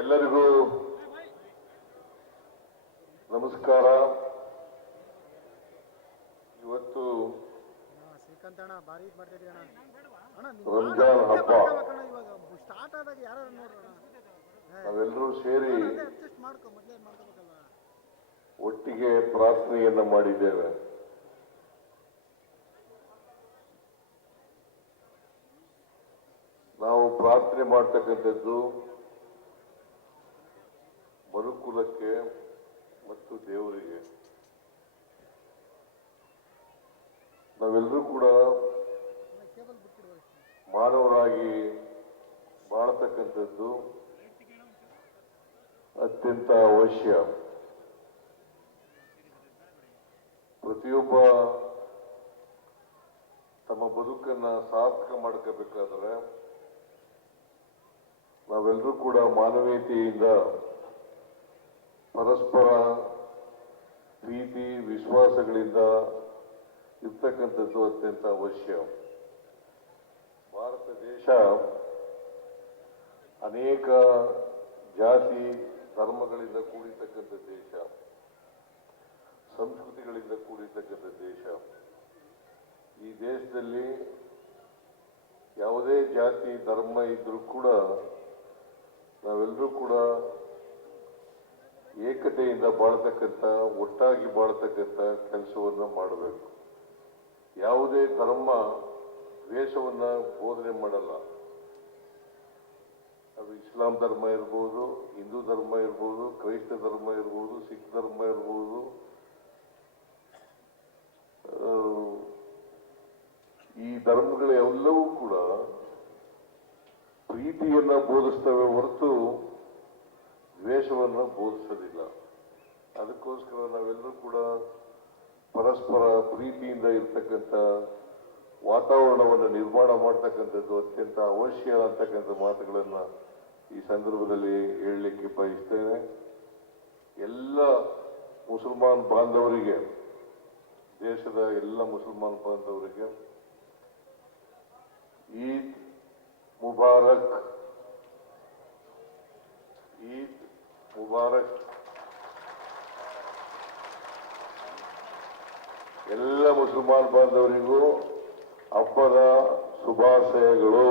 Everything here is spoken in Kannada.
ಎಲ್ಲರಿಗೂ ನಮಸ್ಕಾರ. ಇವತ್ತು ರಂಜಾನ್ ಹಬ್ಬ. ನಾವೆಲ್ಲರೂ ಸೇರಿ ಒಟ್ಟಿಗೆ ಪ್ರಾರ್ಥನೆಯನ್ನ ಮಾಡಿದ್ದೇವೆ. ನಾವು ಪ್ರಾರ್ಥನೆ ಮಾಡ್ತಕ್ಕಂಥದ್ದು ಮನುಕುಲಕ್ಕೆ ಮತ್ತು ದೇವರಿಗೆ. ನಾವೆಲ್ಲರೂ ಕೂಡ ಮಾನವರಾಗಿ ಬಾಳತಕ್ಕಂಥದ್ದು ಅತ್ಯಂತ ಅವಶ್ಯ. ಪ್ರತಿಯೊಬ್ಬ ತಮ್ಮ ಬದುಕನ್ನ ಸಾರ್ಥಕ ಮಾಡ್ಕೋಬೇಕಾದ್ರೆ ನಾವೆಲ್ಲರೂ ಕೂಡ ಮಾನವೀಯತೆಯಿಂದ ಪರಸ್ಪರ ಪ್ರೀತಿ ವಿಶ್ವಾಸಗಳಿಂದ ಇರ್ತಕ್ಕಂಥದ್ದು ಅತ್ಯಂತ ಅವಶ್ಯ. ಭಾರತ ದೇಶ ಅನೇಕ ಜಾತಿ ಧರ್ಮಗಳಿಂದ ಕೂಡಿರ್ತಕ್ಕಂಥ ದೇಶ, ಸಂಸ್ಕೃತಿಗಳಿಂದ ಕೂಡಿರ್ತಕ್ಕಂಥ ದೇಶ. ಈ ದೇಶದಲ್ಲಿ ಯಾವುದೇ ಜಾತಿ ಧರ್ಮ ಇದ್ರೂ ಕೂಡ ನಾವೆಲ್ಲರೂ ಕೂಡ ಏಕತೆಯಿಂದ ಬಾಳ್ತಕ್ಕಂಥ, ಒಟ್ಟಾಗಿ ಬಾಳ್ತಕ್ಕಂಥ ಕೆಲಸವನ್ನ ಮಾಡಬೇಕು. ಯಾವುದೇ ಧರ್ಮ ದ್ವೇಷವನ್ನ ಬೋಧನೆ ಮಾಡಲ್ಲ. ಅದು ಇಸ್ಲಾಂ ಧರ್ಮ ಇರ್ಬೋದು, ಹಿಂದೂ ಧರ್ಮ ಇರ್ಬೋದು, ಕ್ರೈಸ್ತ ಧರ್ಮ ಇರ್ಬೋದು, ಸಿಖ್ ಧರ್ಮ ಇರ್ಬೋದು. ಈ ಧರ್ಮಗಳೆಲ್ಲವೂ ಕೂಡ ಪ್ರೀತಿಯನ್ನ ಬೋಧಿಸ್ತವೆ ಹೊರತು ದ್ವೇಷವನ್ನು ಬೋಧಿಸೋದಿಲ್ಲ. ಅದಕ್ಕೋಸ್ಕರ ನಾವೆಲ್ಲರೂ ಕೂಡ ಪರಸ್ಪರ ಪ್ರೀತಿಯಿಂದ ಇರ್ತಕ್ಕಂಥ ವಾತಾವರಣವನ್ನು ನಿರ್ಮಾಣ ಮಾಡ್ತಕ್ಕಂಥದ್ದು ಅತ್ಯಂತ ಅವಶ್ಯ ಅಂತಕ್ಕಂಥ ಮಾತುಗಳನ್ನ ಈ ಸಂದರ್ಭದಲ್ಲಿ ಹೇಳಲಿಕ್ಕೆ ಬಯಸ್ತೇನೆ. ಎಲ್ಲ ಮುಸಲ್ಮಾನ್ ಬಾಂಧವರಿಗೆ, ದೇಶದ ಎಲ್ಲ ಮುಸಲ್ಮಾನ್ ಬಾಂಧವರಿಗೆ ಈದ್ ಮುಬಾರಕ್, ಈದ್ ಮುಬಾರಕ್. ಎಲ್ಲ ಮುಸಲ್ಮಾನ್ ಬಾಂಧವರಿಗೂ ಹಬ್ಬದ ಶುಭಾಶಯಗಳು.